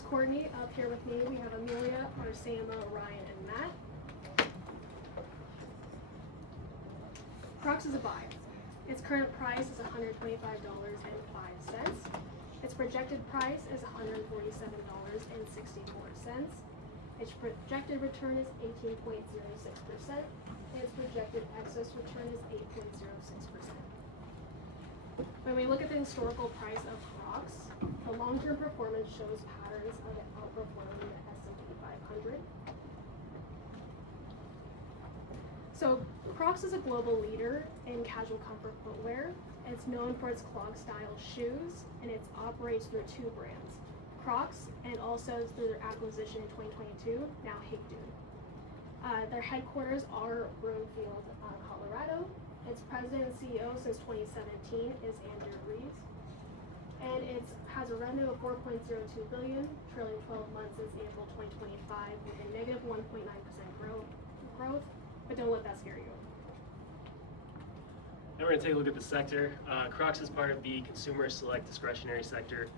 is Courtney. Up here with me, we have Amelia, Marciama, Ryan, and Matt. Crocs is a buy. Its current price is $125.05. Its projected price is $147.64. Its projected return is 18.06%. And its projected excess return is 8.06%. When we look at the historical price of Crocs, the long-term performance shows patterns of it outperforming the S&P 500. So Crocs is a global leader in casual comfort footwear. It's known for its clog-style shoes, and it operates through two brands, Crocs, and also through their acquisition in 2022, now Higdon. Their headquarters are Broomfield, Colorado. Its president and CEO since 2017 is Andrew Reeves. And it has a revenue of $4.02 billion, trailing 12 months since April 2025, with a negative 1.9% growth. But don't let that scare you. Now we're going to take a look at the sector. Crocs is part of the consumer select discretionary sector.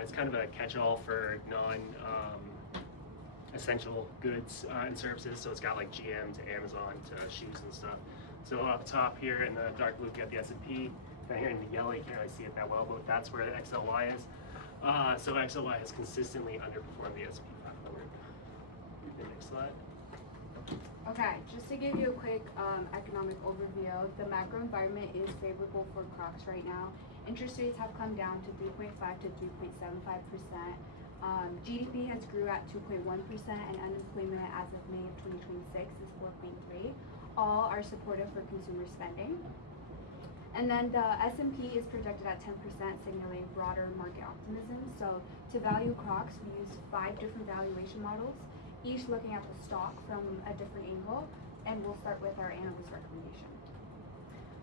It's kind of a catch-all for non-essential goods and services. So it's got like GM to Amazon to shoes and stuff. So up top here in the dark blue, we got the S&P. Down here in the yellow, you can't really see it that well, but that's where the XLY is. So XLY has consistently underperformed the S&P 500. The next slide. Okay, just to give you a quick economic overview, the macro environment is favorable for Crocs right now. Interest rates have come down to 3.5 to 3.75%. GDP has grew at 2.1%, and unemployment as of May of 2026 is 4.3. All are supportive for consumer spending. And then the S&P is projected at 10%, signaling broader market optimism. So to value Crocs, we use 5 different valuation models, each looking at the stock from a different angle, and we'll start with our analyst recommendation.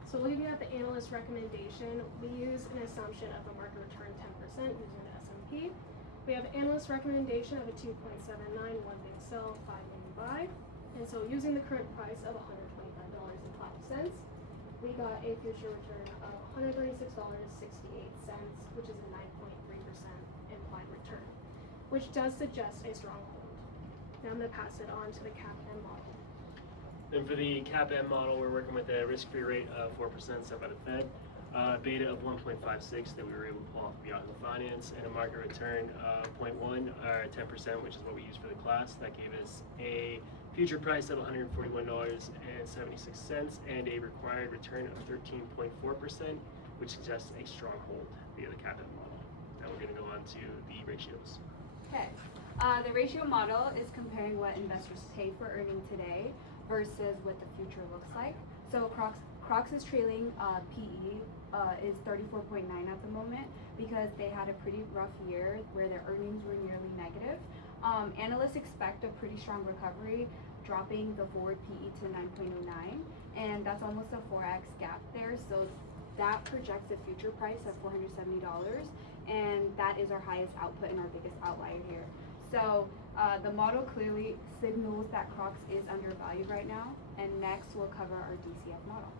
So looking at the analyst recommendation, we use an assumption of a market return 10% using the S&P. We have analyst recommendation of a 2.79, one big sell, 5 mini buy. And so using the current price of $125.05, we got a future return of $136.68, which is a 9.3% implied return, which does suggest a strong hold. Now I'm going to pass it on to the CAPM model. And for the CAPM model, we're working with a risk-free rate of 4% set by the Fed, beta of 1.56 that we were able to pull off of Yahoo Finance, and a market return of 0.1 or 10%, which is what we use for the class. That gave us a future price of $141.76 and a required return of 13.4%, which suggests a strong hold via the CAPM model. Now we're going to go on to the ratios. Okay, the ratio model is comparing what investors pay for earning today versus what the future looks like. So Crocs is trailing PE is 34.9 at the moment because they had a pretty rough year where their earnings were nearly negative. Analysts expect a pretty strong recovery, dropping the forward PE to 9.09, and that's almost a 4x gap there. So that projects a future price of $470, and that is our highest output and our biggest outlier here. So the model clearly signals that Crocs is undervalued right now, and next we'll cover our DCF model.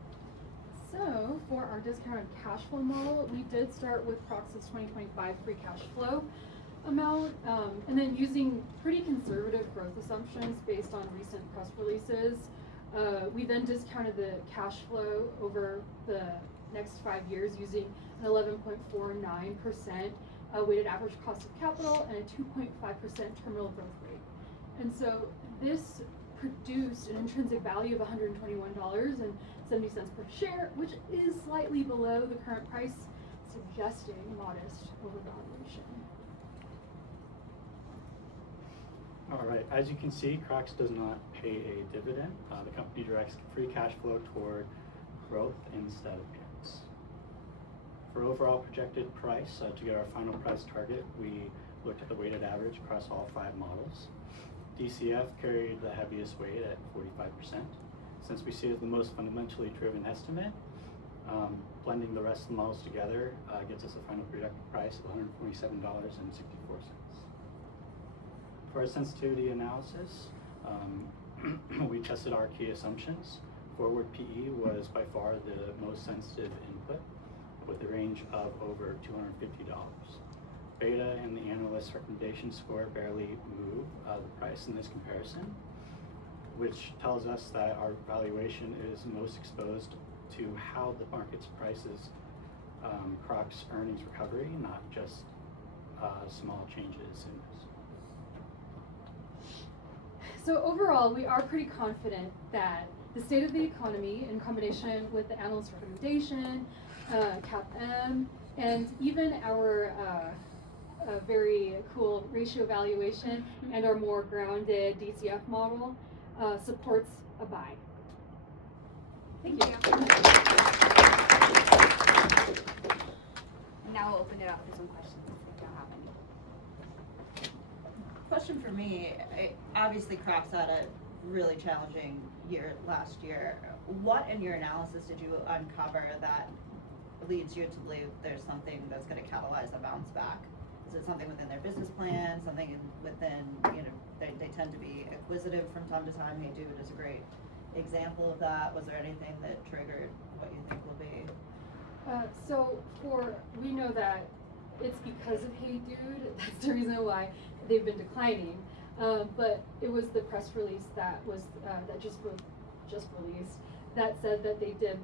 So for our discounted cash flow model, we did start with Crocs' 2025 free cash flow amount, and then using pretty conservative growth assumptions based on recent press releases. We then discounted the cash flow over the next 5 years using an 11.49% weighted average cost of capital and a 2.5% terminal growth rate. And so this produced an intrinsic value of $121.70 per share, which is slightly below the current price, suggesting modest overvaluation. All right, as you can see, Crocs does not pay a dividend. The company directs free cash flow toward growth instead of payments. For overall projected price, to get our final price target, we looked at the weighted average across all 5 models. DCF carried the heaviest weight at 45%. Since we see it as the most fundamentally driven estimate, blending the rest of the models together gets us a final projected price of $147.64. For our sensitivity analysis, we tested our key assumptions. Forward PE was by far the most sensitive input, with a range of over $250. beta and the analyst recommendation score barely move the price in this comparison, which tells us that our valuation is most exposed to how the market's prices Crocs earnings recovery, not just small changes in this. So overall, we are pretty confident that the state of the economy, in combination with the analyst recommendation, CAPM, and even our very cool ratio valuation and our more grounded DCF model, supports a buy. Thank you. And now we'll open it up for some questions if you have any. Question for me, obviously Crocs had a really challenging year last year. What in your analysis did you uncover that leads you to believe there's something that's going to catalyze a bounce back? Is it something within their business plan, something within, they tend to be acquisitive from time to time. Hey Dude is a great example of that. Was there anything that triggered what you think will be? We know that it's because of Hey Dude, that's the reason why they've been declining. But it was the press release that was that just released that said that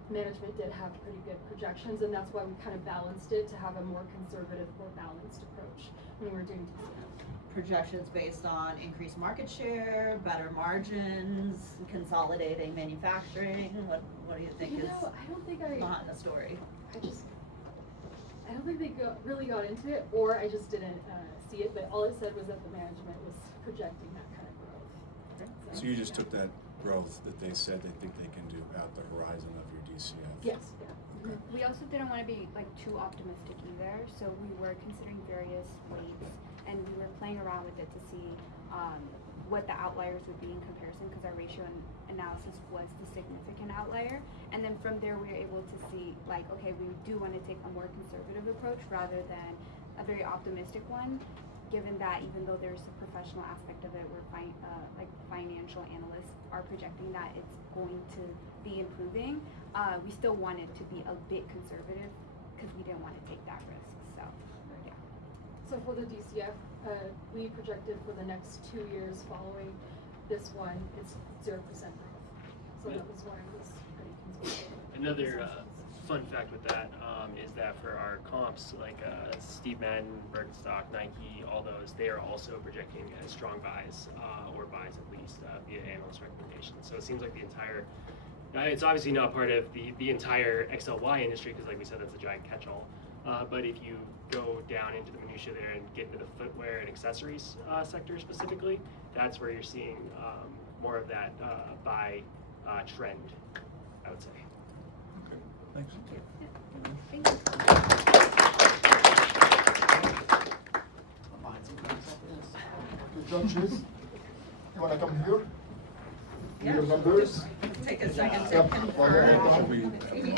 management did have pretty good projections, and that's why we kind of balanced it to have a more conservative, more balanced approach when we're doing DCF. Projections based on increased market share, better margins, consolidating manufacturing. What do you think is I don't think behind the story? I don't think they really got into it, or I just didn't see it. But all it said was that the management was projecting that kind of growth. So you just took that growth that they said they think they can do out the horizon of your DCF? Yes. Yeah. Okay. We also didn't want to be too optimistic either, so we were considering various weights, and we were playing around with it to see what the outliers would be in comparison, because our ratio analysis was the significant outlier. And then from there, we were able to see okay, we do want to take a more conservative approach rather than a very optimistic one, given that even though there's a professional aspect of it, where financial analysts are projecting that it's going to be improving, we still wanted to be a bit conservative because we didn't want to take that risk. So, yeah. So for the DCF, we projected for the next 2 years following this one, it's 0% growth. So that was why it was pretty conservative. Another fun fact with that is that for our comps, like Steve Madden, Birkenstock, Nike, all those, they are also projecting strong buys, or buys at least via analyst recommendations. So it seems like the entire, it's obviously not part of the entire XLY industry, because like we said, that's a giant catch-all. But if you go down into the minutia there and get into the footwear and accessories sector specifically, that's where you're seeing more of that buy trend, I would say. Okay, thanks. Thank you. The judges, you wanna come here? Yeah. Your numbers? Take a second to Yep. confirm. Should we-